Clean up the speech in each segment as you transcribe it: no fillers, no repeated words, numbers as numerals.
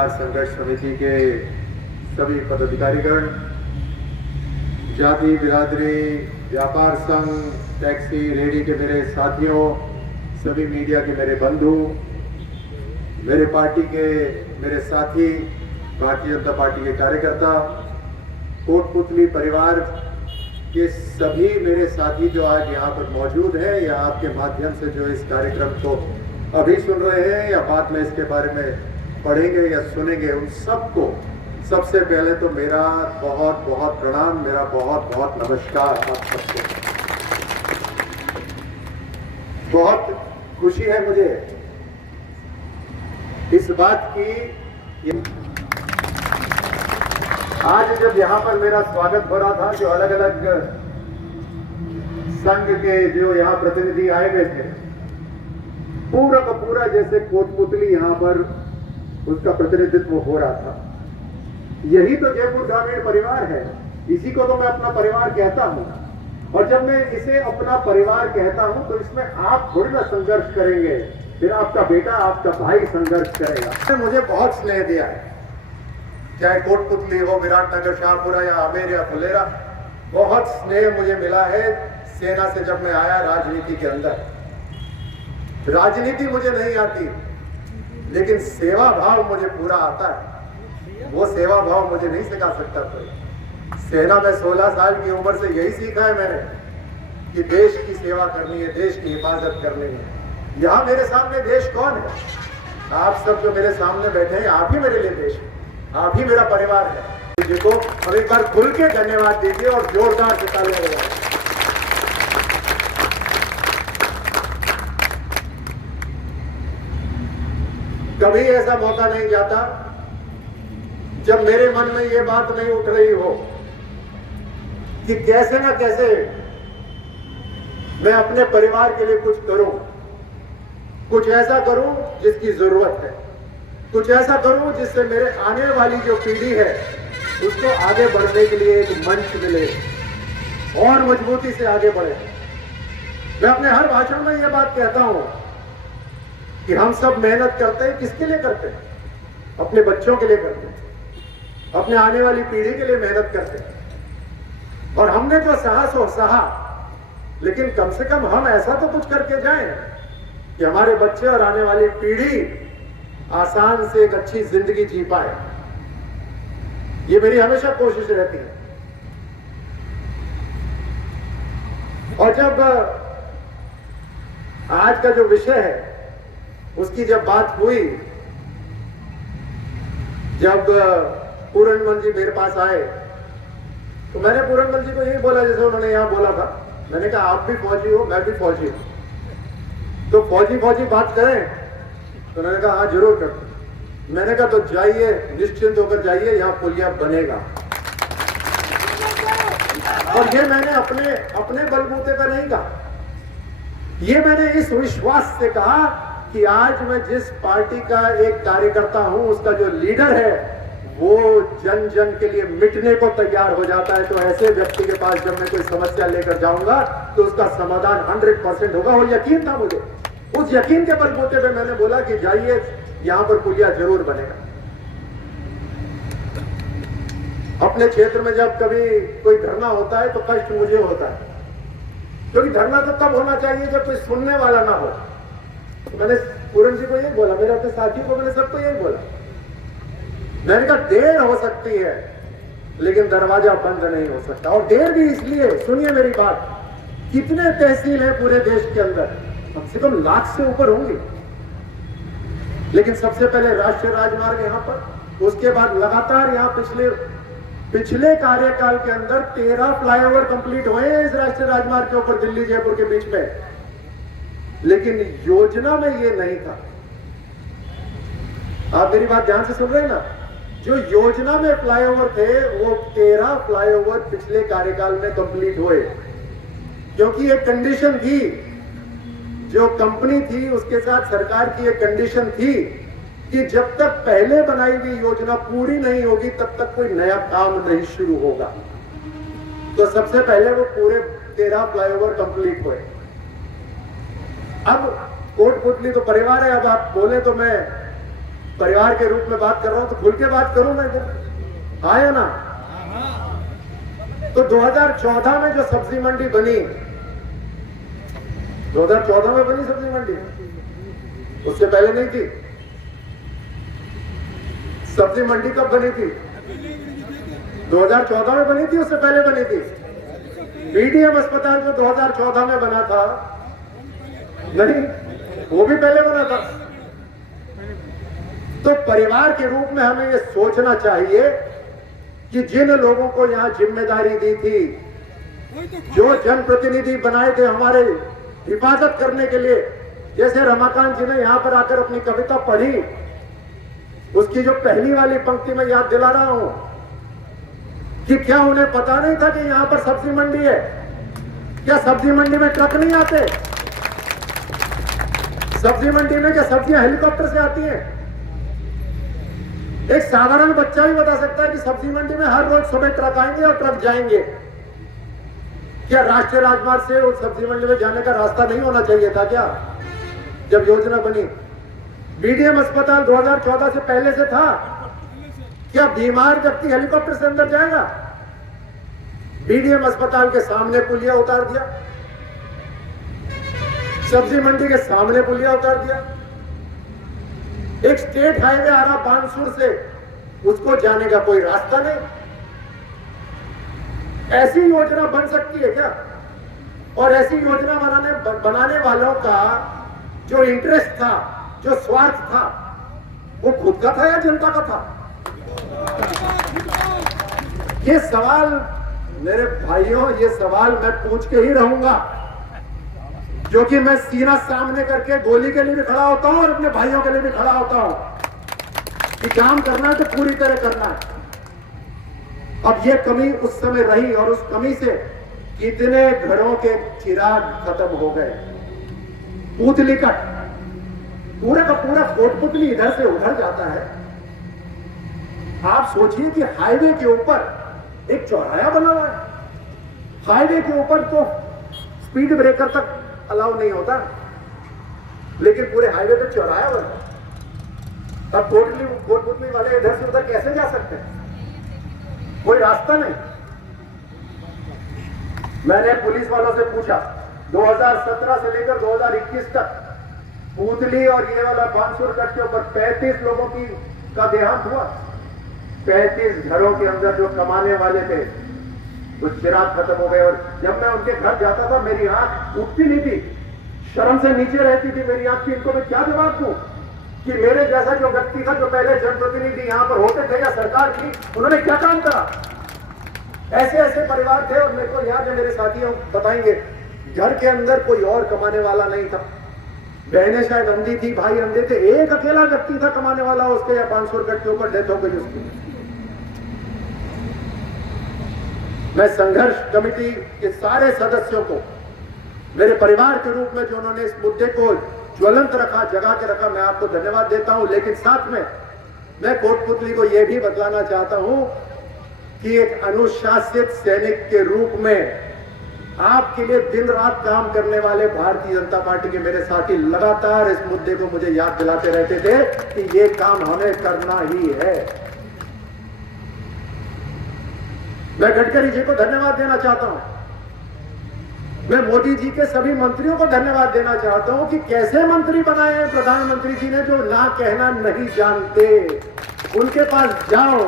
अधिकार संघर्ष समिति के सभी पदाधिकारीगण, जाति बिरादरी, व्यापार संघ, टैक्सी रेडी के मेरे साथियों, सभी मीडिया के मेरे बंधु, मेरे पार्टी के मेरे साथी, भारतीय जनता पार्टी के कार्यकर्ता, कोटपुतली परिवार के सभी मेरे साथी जो आज यहाँ पर मौजूद हैं या आपके माध्यम से जो इस कार्यक्रम को अभी सुन रहे हैं या बाद में इसके बारे में पढ़ेंगे या सुनेंगे, उन सबको सबसे पहले तो मेरा बहुत बहुत प्रणाम, मेरा बहुत बहुत नमस्कार आप सबको। बहुत खुशी है मुझे इस बात की, आज जब यहाँ पर मेरा स्वागत हो रहा था, जो अलग अलग संघ के जो यहाँ प्रतिनिधि आए हुए थे, पूरा का पूरा जैसे कोटपुतली यहाँ पर उसका प्रतिनिधित्व हो रहा था। यही तो जयपुर ग्रामीण परिवार है, इसी को तो मैं अपना परिवार कहता हूँ। और जब मैं इसे अपना परिवार कहता हूँ तो इसमें आप थोड़ी ना संघर्ष करेंगे, फिर आपका बेटा, आपका भाई संघर्ष करेगा। मुझे बहुत स्नेह दिया है, चाहे कोटपुतली हो, विराटनगर, शाहपुरा या आमेर या फुलेरा, बहुत स्नेह मुझे मिला है सेना से जब मैं आया राजनीति के अंदर। राजनीति मुझे नहीं आती, लेकिन सेवा भाव मुझे पूरा आता है। वो सेवा भाव मुझे नहीं सिखा सकता कोई। सेना में 16 साल की उम्र से यही सीखा है मैंने कि देश की सेवा करनी है, देश की हिफाजत करनी है। यहाँ मेरे सामने देश कौन है? आप सब जो मेरे सामने बैठे हैं, आप ही मेरे लिए देश है, आप ही मेरा परिवार है। जिनको हम एक बार खुल के धन्यवाद दीजिए और जोरदार से तालियां बजाइए। कभी ऐसा मौका नहीं जाता जब मेरे मन में ये बात नहीं उठ रही हो कि कैसे ना कैसे मैं अपने परिवार के लिए कुछ करूं, कुछ ऐसा करूं जिसकी जरूरत है, कुछ ऐसा करूं जिससे मेरे आने वाली जो पीढ़ी है उसको आगे बढ़ने के लिए एक मंच मिले और मजबूती से आगे बढ़े। मैं अपने हर भाषण में यह बात कहता हूं कि हम सब मेहनत करते हैं, किसके लिए करते हैं? अपने बच्चों के लिए करते हैं, अपने आने वाली पीढ़ी के लिए मेहनत करते हैं। और हमने जो साहस हो सहा, लेकिन कम से कम हम ऐसा तो कुछ करके जाएं कि हमारे बच्चे और आने वाली पीढ़ी आसान से एक अच्छी जिंदगी जी पाए। ये मेरी हमेशा कोशिश रहती है। और जब आज का जो विषय है उसकी जब बात हुई, जब पूरनमल जी मेरे पास आए तो मैंने पूरनमल जी को यही बोला जैसे उन्होंने यहां बोला था। मैंने कहा आप भी फौजी हो, मैं भी फौजी हूं, तो फौजी फौजी बात करें। तो उन्होंने कहा हाँ जरूर कर। मैंने कहा तो जाइए, निश्चिंत होकर जाइए, यहाँ पुलिया बनेगा। और ये मैंने अपने बलबूते पर नहीं कहा, ये मैंने इस विश्वास से कहा कि आज मैं जिस पार्टी का एक कार्यकर्ता हूं, उसका जो लीडर है वो जन जन के लिए मिटने को तैयार हो जाता है। तो ऐसे व्यक्ति के पास जब मैं कोई समस्या लेकर जाऊंगा तो उसका समाधान 100% होगा। और यकीन था मुझे, उस यकीन के बलबूते पे मैंने बोला कि जाइए, यहां पर पुलिया जरूर बनेगा। अपने क्षेत्र में जब कभी कोई धरना होता है तो कष्ट मुझे होता है, क्योंकि धरना तो तब होना चाहिए जब कोई सुनने वाला ना हो। तो मैंने पूरन जी को यही बोला, मेरे अपने साथियों को, मैंने सबको यही बोला। मैंने कहा देर हो सकती है लेकिन दरवाजा बंद नहीं हो सकता। और देर भी इसलिए, सुनिए मेरी बात, कितने तहसील है पूरे देश के अंदर? कम से कम लाख से ऊपर होंगे। लेकिन सबसे पहले राष्ट्रीय राजमार्ग यहाँ पर, उसके बाद लगातार यहाँ पिछले कार्यकाल के अंदर 13 फ्लाईओवर कंप्लीट हुए हैं इस राष्ट्रीय राजमार्ग के ऊपर, दिल्ली जयपुर के बीच में। लेकिन योजना में ये नहीं था। आप मेरी बात ध्यान से सुन रहे हैं ना? जो योजना में फ्लाईओवर थे वो 13 फ्लाईओवर पिछले कार्यकाल में कंप्लीट हुए, क्योंकि एक कंडीशन थी, जो कंपनी थी उसके साथ सरकार की एक कंडीशन थी कि जब तक पहले बनाई हुई योजना पूरी नहीं होगी तब तक कोई नया काम नहीं शुरू होगा। तो सबसे पहले वो पूरे 13 फ्लाईओवर कंप्लीट हुए। अब कोटपुतली तो परिवार है, अब आप बोले तो मैं परिवार के रूप में बात कर रहा हूं तो खुल के बात करूं मैं इधर, आया ना। तो 2014 में जो सब्जी मंडी बनी, 2014 में बनी सब्जी मंडी, उससे पहले नहीं थी। सब्जी मंडी कब बनी थी? 2014 में बनी थी, उससे पहले बनी थी। बीडीएम अस्पताल जो 2014 में बना था, नहीं, वो भी पहले बना था। तो परिवार के रूप में हमें ये सोचना चाहिए कि जिन लोगों को यहां जिम्मेदारी दी थी, जो जनप्रतिनिधि बनाए थे हमारे हिफाजत करने के लिए, जैसे रमाकांत जी ने यहां पर आकर अपनी कविता पढ़ी, उसकी जो पहली वाली पंक्ति में याद दिला रहा हूं कि क्या उन्हें पता नहीं था कि यहां पर सब्जी मंडी है? क्या सब्जी मंडी में ट्रक नहीं आते? सब्जी मंडी में क्या सब्जियां हेलीकॉप्टर से आती हैं? एक साधारण बच्चा भी बता सकता है कि सब्जी मंडी में हर रोज सुबह ट्रक आएंगे और ट्रक जाएंगे। क्या राष्ट्रीय राजमार्ग से उस सब्जी मंडी में जाने का रास्ता नहीं होना चाहिए था क्या, जब योजना बनी? बीडीएम अस्पताल 2014 से पहले से था। क्या बीमार व्यक्ति हेलीकॉप्टर से अंदर जाएगा? बीडीएम अस्पताल के सामने पुलिया उतार दिया, सब्जी मंडी के सामने पुलिया उतार दिया। एक स्टेट हाईवे आ रहा बानसूर से, उसको जाने का कोई रास्ता नहीं। ऐसी योजना बन सकती है क्या? और ऐसी योजना बनाने वालों का जो इंटरेस्ट था, जो स्वार्थ था, वो खुद का था या जनता का था? ये सवाल मेरे भाइयों, ये सवाल मैं पूछ के ही रहूंगा, क्योंकि मैं सीना सामने करके गोली के लिए भी खड़ा होता हूं और अपने भाइयों के लिए भी खड़ा होता हूं कि काम करना है तो पूरी तरह करना है। अब ये कमी उस समय रही और उस कमी से कितने घरों के चिराग खत्म हो गए। पूतली कट, पूरा का पूरा कोटपुतली इधर से उधर जाता है। आप सोचिए कि हाईवे के ऊपर एक चौराहा बना हुआ है, हाईवे के ऊपर तो स्पीड ब्रेकर तक अलाउ नहीं होता, लेकिन पूरे हाईवे पे चौराहा बना है। अब कोटपुतली वाले इधर से उधर कैसे जा सकते हैं? कोई रास्ता नहीं। मैंने पुलिस वालों से पूछा, 2017 से लेकर 2021 तक पूतली और ये वाला बानसूर कट के ऊपर 35 लोगों का देहांत हुआ। 35 घरों के अंदर जो कमाने वाले थे वो चिराग खत्म हो गए। और जब मैं उनके घर जाता था, मेरी आंख उठती नहीं थी, शर्म से नीचे रहती थी मेरी आंख की। इनको मैं क्या जवाब दूं कि मेरे जैसा जो व्यक्ति था, जो पहले जनप्रतिनिधि यहां पर होते थे या सरकार थी, उन्होंने क्या काम करा? ऐसे ऐसे परिवार थे। और मेरे को याद है, मेरे साथियों बताएंगे, घर के अंदर कोई और कमाने वाला नहीं था। बहनें शायद अंधी थी, भाई अंधे थे, एक अकेला व्यक्ति था कमाने वाला, उसके या 500 कट के ऊपर डेथ हो गई उसकी। मैं संघर्ष कमेटी के सारे सदस्यों को, मेरे परिवार के रूप में जो उन्होंने इस मुद्दे को ज्वलंत रखा, जगा के रखा, मैं आपको धन्यवाद देता हूं। लेकिन साथ में मैं कोटपुतली को यह भी बतलाना चाहता हूं कि एक अनुशासित सैनिक के रूप में आपके लिए दिन रात काम करने वाले भारतीय जनता पार्टी के मेरे साथी लगातार इस मुद्दे को मुझे याद दिलाते रहते थे कि ये काम हमें करना ही है। मैं गडकरी जी को धन्यवाद देना चाहता हूं। मैं मोदी जी के सभी मंत्रियों को धन्यवाद देना चाहता हूं कि कैसे मंत्री बनाए हैं प्रधानमंत्री जी ने, जो ना कहना नहीं जानते। उनके पास जाओ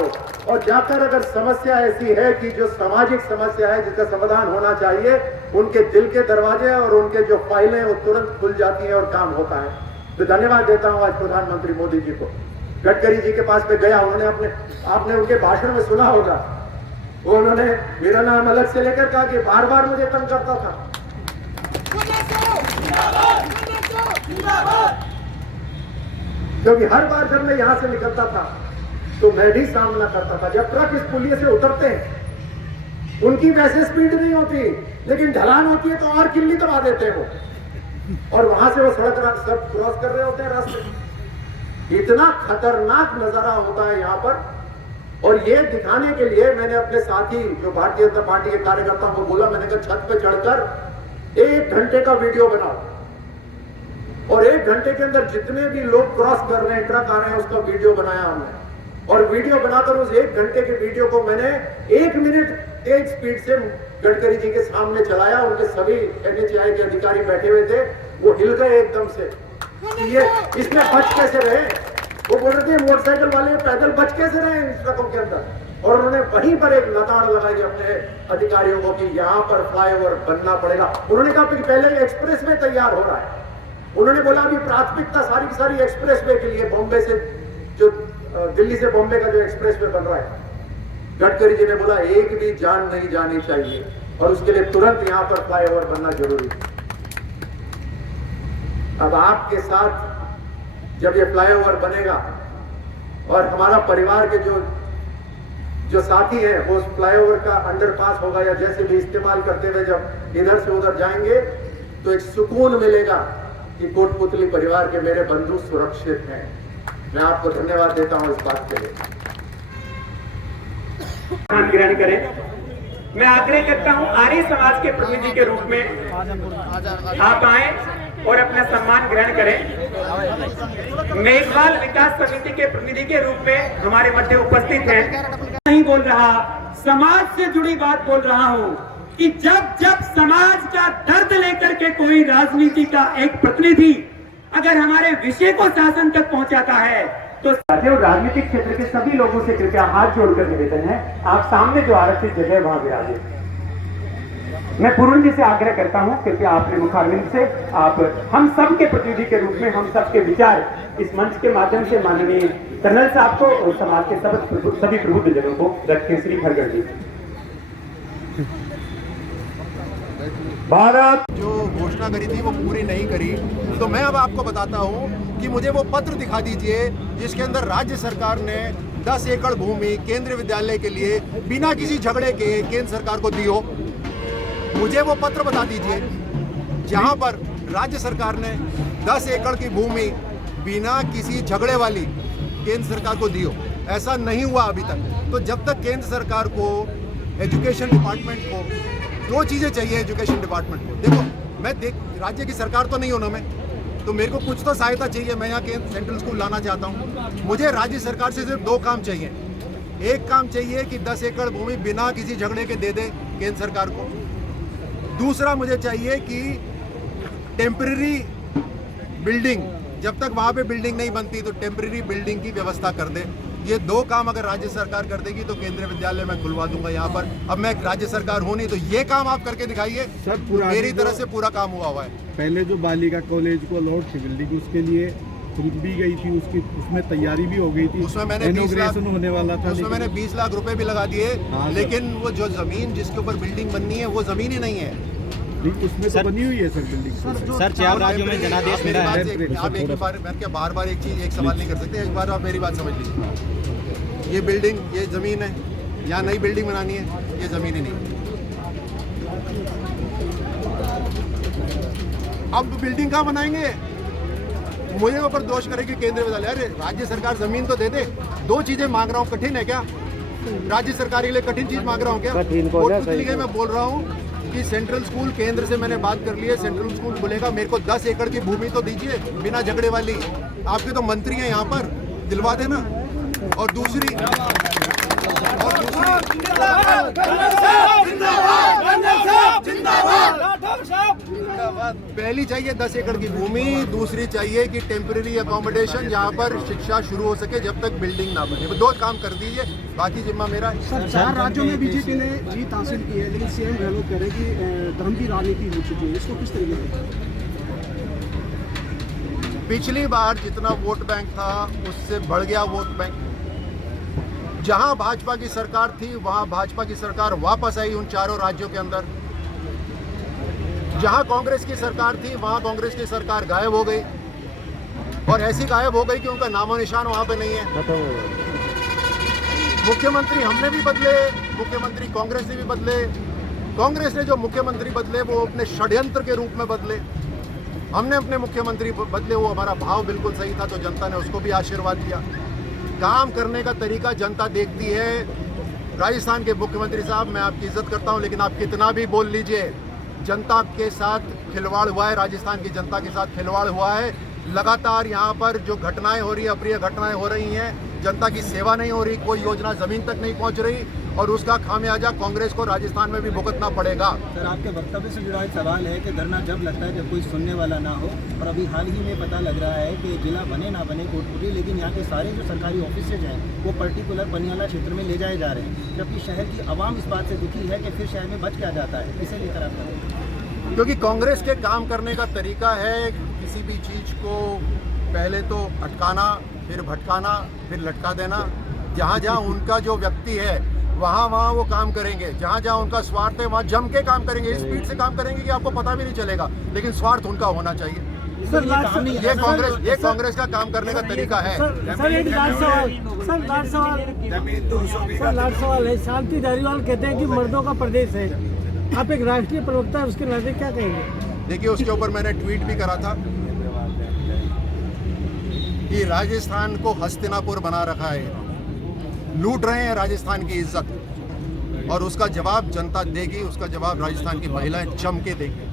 और जाकर अगर समस्या ऐसी है कि जो सामाजिक समस्या है, जिसका समाधान होना चाहिए, उनके दिल के दरवाजे और उनके जो फाइलें वो तुरंत खुल जाती हैं और काम होता है। तो धन्यवाद देता हूं आज प्रधानमंत्री मोदी जी को। गडकरी जी के पास में गया, उन्होंने आपने उनके भाषण में सुना होगा, उन्होंने मेरा नाम अलग से लेकर कहा कि बार बार मुझे तंग करता था। क्योंकि हर बार जब मैं यहां से निकलता था तो मैं भी सामना करता था। जब ट्रक इस पुलिया से उतरते हैं, उनकी वैसे स्पीड नहीं होती, लेकिन ढलान होती है तो और किल्ली दबा देते हैं वो, और वहां से वो सड़क सब क्रॉस कर रहे होते हैं रास्ते। इतना खतरनाक नजारा होता है यहाँ पर। और ये दिखाने के लिए मैंने अपने साथी जो भारतीय जनता पार्टी के कार्यकर्ता को बोला, मैंने कहा छत पे चढ़कर 1 घंटे का वीडियो बनाओ और 1 घंटे के अंदर जितने भी लोग क्रॉस कर रहे हैं, ट्रक आ रहे हैं, उसका वीडियो बनाया हमने। और वीडियो बनाकर उस 1 घंटे के वीडियो को मैंने 1 मिनट तेज स्पीड से गडकरी जी के सामने चलाया। उनके सभी NHAI के अधिकारी बैठे हुए थे, वो हिल गए एकदम से, ये इसमें बच कैसे रहे। वो बोल रहे थे मोटरसाइकिल वाले पैदल बच कैसे रहे इन ट्रकों के अंदर। और उन्होंने वहीं पर एक लताड़ लगाई अपने अधिकारियों को कि यहां पर फ्लाईओवर बनना पड़ेगा। उन्होंने कहा कि पहले एक्सप्रेस वे तैयार हो रहा है। उन्होंने बोला अभी प्राथमिकता सारी की सारी एक्सप्रेस वे के लिए, बॉम्बे से जो दिल्ली से बॉम्बे का जो एक्सप्रेस वे बन रहा है। गडकरी जी ने बोला एक भी जान नहीं जानी चाहिए और उसके लिए तुरंत यहां पर फ्लाईओवर बनना जरूरी है। अब आपके साथ जब ये फ्लाईओवर बनेगा और हमारा परिवार के जो साथी हैं वो उस फ्लाईओवर का अंडरपास होगा या जैसे भी इस्तेमाल करते हुए जब इधर से उधर जाएंगे तो एक सुकून मिलेगा कि कोटपुतली परिवार के मेरे बंधु सुरक्षित हैं। मैं आपको धन्यवाद देता हूं इस बात के लिए। ग्रहण करें। मैं आग्रह करता हूं आर्य समाज के प्रतिनिधि के रूप में आप आए और अपना सम्मान ग्रहण करें। मेघवाल विकास समिति के प्रतिनिधि के रूप में हमारे मध्य उपस्थित हैं। नहीं बोल रहा, समाज से जुड़ी बात बोल रहा हूं कि जब जब समाज का दर्द लेकर के कोई राजनीति का एक प्रतिनिधि अगर हमारे विषय को शासन तक पहुंचाता है तो राजनीतिक क्षेत्र के सभी लोगों से कृपया हाथ जोड़कर निवेदन है, आप सामने जो आरक्षित जगह है वहां विराजे। मैं पूर्ण जी से आग्रह करता हूं, कृपया आपने मुखारविंद से आप हम सब के प्रतिनिधि के रूप में हम सब के विचार इस मंच के माध्यम से माननीय कर्नल साहब को और समाज के सभी प्रबुद्ध जनों को रखें। श्री खरगड़ जी। भारत जो घोषणा करी थी वो पूरी नहीं करी, तो मैं अब आपको बताता हूं कि मुझे वो पत्र दिखा दीजिए जिसके अंदर राज्य सरकार ने 10 एकड़ भूमि केंद्रीय विद्यालय के लिए बिना किसी झगड़े के केंद्र सरकार को दी हो। मुझे वो पत्र बता दीजिए जहां पर राज्य सरकार ने 10 एकड़ की भूमि बिना किसी झगड़े वाली केंद्र सरकार को दी हो। ऐसा नहीं हुआ अभी तक। तो जब तक केंद्र सरकार को, एजुकेशन डिपार्टमेंट को 2 चीजें चाहिए एजुकेशन डिपार्टमेंट को। देखो मैं राज्य की सरकार तो नहीं हूं ना मैं, तो मेरे को कुछ तो सहायता चाहिए। मैं यहाँ सेंट्रल स्कूल लाना चाहता हूँ। मुझे राज्य सरकार से सिर्फ 2 काम चाहिए। एक काम चाहिए कि 10 एकड़ भूमि बिना किसी झगड़े के दे दे केंद्र सरकार को। दूसरा मुझे चाहिए कि टेम्परेरी बिल्डिंग, जब तक वहाँ पे बिल्डिंग नहीं बनती तो टेम्परेरी बिल्डिंग की व्यवस्था कर दे। ये 2 काम अगर राज्य सरकार कर देगी तो केंद्रीय विद्यालय मैं खुलवा दूंगा यहाँ पर। अब मैं राज्य सरकार हूँ नहीं, तो ये काम आप करके दिखाइए। मेरी तरफ से पूरा काम हुआ है। पहले जो बालिका कॉलेज को अलॉट थी बिल्डिंग, उसके लिए खुद भी गई थी, उसमें तैयारी भी हो गई थी। उसमें मैंने 20 लाख होने वाला था, उसमें मैंने 20 लाख रुपए भी लगा दिए। लेकिन वो जो जमीन जिसके ऊपर बिल्डिंग बननी है वो जमीन ही नहीं है। उसमें तो बनी हुई है सर बिल्डिंग। सर 4 राज्यों में जनादेश मिला है। आप एक बार मैं क्या बार एक चीज एक सवाल नहीं कर सकते। एक बार आप मेरी बात समझ लीजिए। ये बिल्डिंग, ये जमीन है, यहाँ नई बिल्डिंग बनानी है, ये जमीन ही नहीं। अब बिल्डिंग कहाँ बनाएंगे? मुझे ऊपर दोष करेगी केंद्रीय विद्यालय। अरे राज्य सरकार जमीन तो दे दे। 2 चीजें मांग रहा हूँ, कठिन है क्या? राज्य सरकार के लिए कठिन चीज मांग रहा हूँ क्या? कोटपुतली के मैं बोल रहा हूँ कि सेंट्रल स्कूल केंद्र से मैंने बात कर ली है, सेंट्रल स्कूल खुलेगा। मेरे को 10 एकड़ की भूमि तो दीजिए बिना झगड़े वाली। आपके तो मंत्री हैं यहाँ पर, दिलवा देना। और दूसरी पहली चाहिए 10 एकड़ की भूमि, दूसरी चाहिए कि टेम्परेरी अकोमोडेशन जहाँ पर शिक्षा शुरू हो सके जब तक बिल्डिंग ना बने। 2 काम कर दीजिए, बाकी जिम्मा मेरा है। सर 4 राज्यों में बीजेपी ने जीत हासिल की है, लेकिन सीएम गहलोत कह रहे कि धर्म की राजनीति हो चुकी है। इसको किस तरीके से? पिछली बार जितना वोट बैंक था उससे बढ़ गया वोट बैंक। जहां भाजपा की सरकार थी वहां भाजपा की सरकार वापस आई उन 4 राज्यों के अंदर। जहां कांग्रेस की सरकार थी वहां कांग्रेस की सरकार गायब हो गई, और ऐसी गायब हो गई कि उनका नामो निशान वहां पे नहीं है। मुख्यमंत्री हमने भी बदले, मुख्यमंत्री कांग्रेस ने भी बदले। कांग्रेस ने जो मुख्यमंत्री बदले वो अपने षड्यंत्र के रूप में बदले। हमने अपने मुख्यमंत्री बदले, वो हमारा भाव बिल्कुल सही था, तो जनता ने उसको भी आशीर्वाद दिया। काम करने का तरीका जनता देखती है। राजस्थान के मुख्यमंत्री साहब, मैं आपकी इज्जत करता हूं, लेकिन आप कितना भी बोल लीजिए, जनता के साथ खिलवाड़ हुआ है, राजस्थान की जनता के साथ खिलवाड़ हुआ है। लगातार यहाँ पर जो घटनाएं हो रही है, अप्रिय घटनाएं हो रही हैं, जनता की सेवा नहीं हो रही, कोई योजना जमीन तक नहीं पहुँच रही और उसका खामियाजा कांग्रेस को राजस्थान में भी भुगतना पड़ेगा। सर, आपके वक्तव्य से जुड़ा एक सवाल है कि धरना जब लगता है जब कोई सुनने वाला ना हो, और अभी हाल ही में पता लग रहा है कि जिला बने ना बने कोटपुतली, लेकिन यहाँ के सारे जो सरकारी ऑफिसेज हैं वो पर्टिकुलर पनियाला क्षेत्र में ले जाए जा रहे हैं, जबकि शहर की आवाम इस बात से दुखी है कि फिर शहर में बच क्या जाता है। इसे लेकर आप क्योंकि कांग्रेस के काम करने का तरीका है किसी भी चीज़ को पहले तो अटकाना, फिर भटकाना, फिर लटका देना। जहाँ जहाँ उनका जो व्यक्ति है वहाँ वहाँ वो काम करेंगे, जहाँ जहाँ उनका स्वार्थ है वहाँ जम के काम करेंगे, इस स्पीड से काम करेंगे कि आपको पता भी नहीं चलेगा, लेकिन स्वार्थ उनका होना चाहिए। ये कांग्रेस का काम करने का तरीका है। सर एक लास्ट सवाल है। शांति धारीवाल कहते हैं कि मर्दों का प्रदेश है, आप एक राष्ट्रीय प्रवक्ता है, उसके नाते क्या कहेंगे? देखिए, उसके ऊपर मैंने ट्वीट भी करा था कि राजस्थान को हस्तिनापुर बना रखा है, लूट रहे हैं राजस्थान की इज्जत, और उसका जवाब जनता देगी, उसका जवाब राजस्थान की महिलाएं जम के देंगी।